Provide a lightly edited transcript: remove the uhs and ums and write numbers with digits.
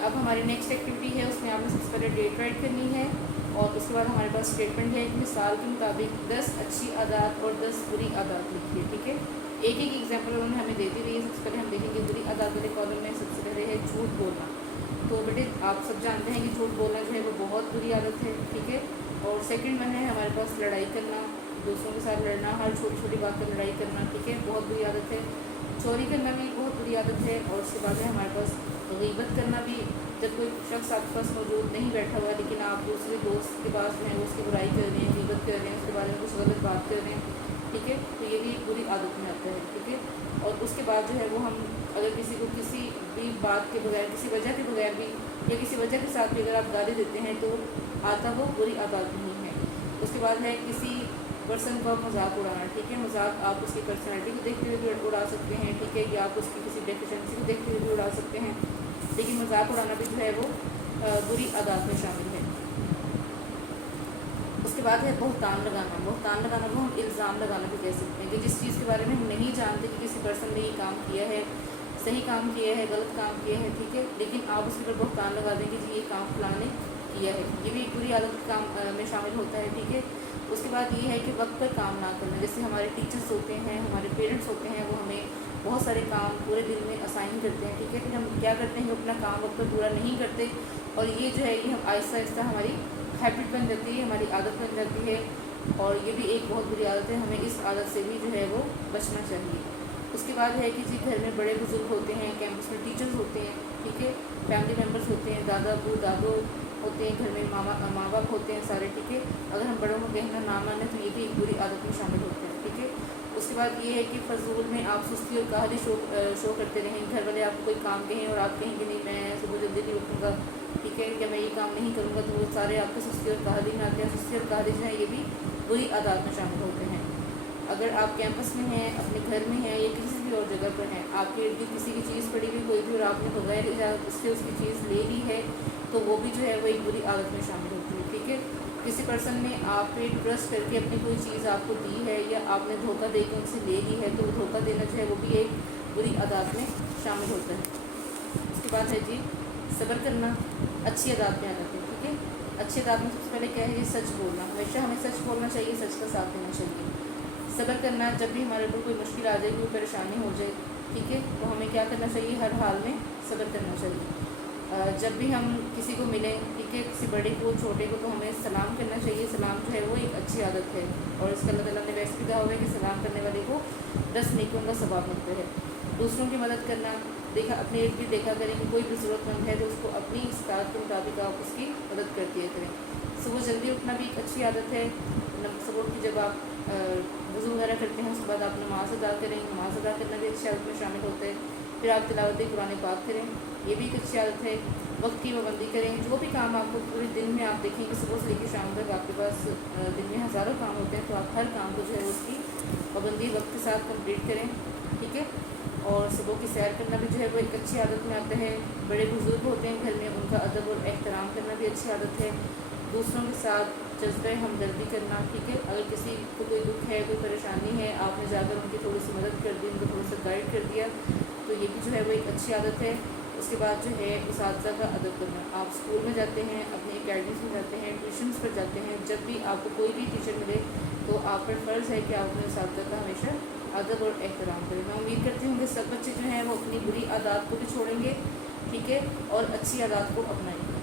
अब हमारी next activity है, उसमें आपने सबसे पहले डेट राइट करनी है और उसके बाद हमारे पास स्टेटमेंट है, एक मिसाल के मुताबिक 10 अच्छी आदत और 10 बुरी आदत लिखिए। ठीक है, एक एक एग्जाम्पल उन्होंने हमें दे दी है। सबसे पहले हम देखेंगे बुरी आदत वाले कॉलम में सबसे पहले है झूठ बोलना। तो बेटे आप सब जानते हैं कि झूठ बोलना जो है वो बहुत बुरी आदत है। ठीक है, और सेकंड वन है हमारे पास लड़ाई करना, दूसरों के साथ लड़ना, हर छोटी छोटी बात पर लड़ाई करना। ठीक है, बहुत बुरी आदत है। चोरी करना भी बहुत बुरी आदत है। और उसके बाद है हमारे पास गीबत करना भी, जब कोई शख्स आपके पास मौजूद नहीं बैठा हुआ लेकिन आप दूसरे दोस्त के पास जो है उसकी बुराई कर रहे हैं, गीबत कर रहे हैं, उसके बारे में कुछ गलत बात कर रहे हैं। ठीक है, तो ये भी एक बुरी आदत में आता है। ठीक है, और उसके बाद जो है वो हम अगर किसी को किसी भी बात के बगैर, किसी वजह के बगैर भी या किसी वजह के साथ भी अगर आप गाली देते हैं तो आता वो बुरी आदत नहीं है। उसके बाद है किसी पर्सन का मजाक उड़ाना। ठीक है, मजाक आप उसकी पर्सनैलिटी को देखते हुए भी उड़ा सकते हैं। ठीक है, या आप उसकी किसी डेफिशिएंसी को देखते हुए भी उड़ा सकते हैं, लेकिन मजाक उड़ाना भी जो है वो बुरी आदत में शामिल है। उसके बाद है बहुतान लगाना। बहुतान लगाना को हम इल्ज़ाम लगाना भी कह सकते हैं कि जिस चीज़ के बारे में हम नहीं जानते कि किसी पर्सन ने ये काम किया है, सही काम किया है, गलत काम किया है। ठीक है, लेकिन आप उसके ऊपर बहुतान लगा देंगे कि ये काम फलाने किया है, ये भी एक बुरी आदत काम में शामिल होता है। ठीक है, उसके बाद ये है कि वक्त पर काम ना करना। जैसे हमारे टीचर्स होते हैं, हमारे पेरेंट्स होते हैं, वो हमें बहुत सारे काम पूरे दिन में असाइन करते हैं। ठीक है, फिर हम क्या करते हैं कि अपना काम वक्त पर पूरा नहीं करते और ये जो है ये हम आहिस्ता आहिस्ता हमारी हैबिट बन जाती है, हमारी आदत बन जाती है और ये भी एक बहुत बुरी आदत है। हमें इस आदत से भी जो है वो बचना चाहिए। उसके बाद है कि जी घर में बड़े बुजुर्ग होते हैं, कैंपस में टीचर्स होते हैं। ठीक है, फैमिली मेम्बर्स होते हैं, दादा अबू दादो होते हैं, घर में माँ बाप होते हैं सारे। ठीक है, अगर हम बड़ों का कहना ना माने तो ये भी एक बुरी आदत में शामिल होते हैं। ठीक है, उसके बाद ये है कि फजूल में आप सुस्ती और काहली शो करते रहें। घर वाले आपको कोई काम कहें और आप कहेंगे नहीं मैं सुबह जल्दी नहीं उठूँगा, ठीक है, या मैं ये काम नहीं करूँगा, तो वो सारे आपके सुस्ती और काहली में आते हैं। सुस्ती और काहली जो है ये भी बुरी आदत में शामिल होते हैं। अगर आप कैंपस में हैं, अपने घर में हैं या किसी भी और जगह पर हैं, आपके इर्द गिर्द किसी की चीज़ पड़ी हुई कोई भी और आपने बगैर इजाज़त उससे उसकी चीज़ ले ली है तो वो भी जो है वो एक बुरी आदत में शामिल होती है। ठीक है, किसी पर्सन ने आप पे ट्रस्ट करके अपनी कोई चीज़ आपको दी है या आपने धोखा दे के उनसे ले ली है तो वो धोखा देना जो है वो भी एक बुरी आदत में शामिल होता है। उसके बाद है जी सब्र करना, अच्छी आदत में आ जाती है। ठीक है, अच्छी आदत में सबसे पहले क्या है जी सच बोलना। हमेशा हमें सच बोलना चाहिए, सच का साथ देना चाहिए। सब्र करना, जब भी हमारे ऊपर कोई मुश्किल आ जाए, कोई परेशानी हो जाए, ठीक है, तो हमें क्या करना चाहिए, हर हाल में सब्र करना चाहिए। जब भी हम किसी को मिलें, ठीक है, किसी बड़े को छोटे को, तो हमें सलाम करना चाहिए। सलाम जो है वो एक अच्छी आदत है और इसका अल्लाह ताला ने वैसे भी कहा हुआ है कि सलाम करने वाले को 10 नेकियों का सवाब मिलता है। दूसरों की मदद करना, देखा अपने इर्द गिर्द देखा करें कि कोई भी ज़रूरतमंद है तो उसको अपनी इस्तात के मुताबिक आप उसकी मदद कर दिया करें। सुबह जल्दी उठना भी एक अच्छी आदत है। सुबह की जब आप वज़ू वगैरह करते हैं उसके बाद आप नमाज़ अदा करें। नमाज़ अदा करना भी अच्छी आदत में शामिल होता है। फिर आप तिलावत कुरान पाक करें, ये भी एक अच्छी आदत है। वक्त की पाबंदी करें। जो भी काम आपको पूरे दिन में आप देखेंगे सुबह से लेकर शाम तक आपके पास दिन में हज़ारों काम होते हैं, तो आप हर काम को जो है उसकी पाबंदी वक्त के साथ कंप्लीट करें। ठीक है, और सुबह की सैर करना भी जो है वो एक अच्छी आदत में आता है। बड़े बुजुर्ग होते हैं घर में, उनका अदब और एहतराम करना भी अच्छी आदत है। दूसरों के साथ जज्बे हमदर्दी करना, ठीक है, अगर किसी को कोई दुख है, कोई परेशानी है, आपने जाकर उनकी थोड़ी सी मदद कर दी, उनको थोड़ा सा गाइड कर दिया, तो ये भी जो है वो एक अच्छी आदत है। उसके बाद जो है उस्ताज़ा का अदब करना। आप स्कूल में जाते हैं, अपनी एकेडमीज़ में जाते हैं, ट्यूशन्स पर जाते हैं, जब भी आपको कोई भी टीचर मिले तो आप पर फ़र्ज़ है कि आप अपने उस्ताज़ा का हमेशा अदब और एहतराम करें। मैं उम्मीद करती हूँ कि सब बच्चे जो हैं वो अपनी बुरी आदत को भी छोड़ेंगे, ठीक है, और अच्छी आदत को अपनाएंगे।